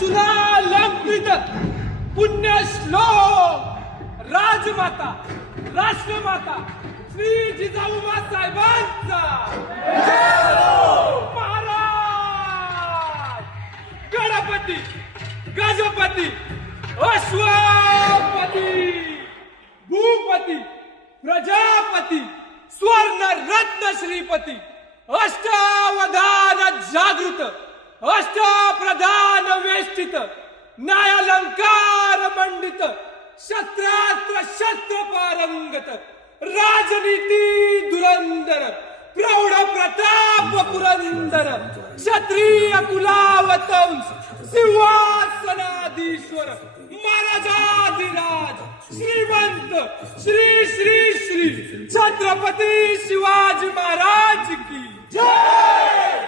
चुना लंपित पुण्यश्लोक राजमाता राष्ट्रमाता श्री जिजाऊमा साहेबांचा महाराज गणपती गजपती अश्वपती भूपती प्रजापती स्वर्ण रत्न श्रीपती अष्टावधान जागृत अष्टप्रधान वेष्टित न्यायालंकार मंडित शस्त्रास्त्र शस्त्र पारंगत राजनीती धुरंधर प्रौढ प्रताप पुरंदर क्षत्रिय कुलावतंस सिंहासनाधीश्वर महाराजाधिराज श्रीमंत श्री श्री श्री छत्रपती शिवाजी महाराज की जय।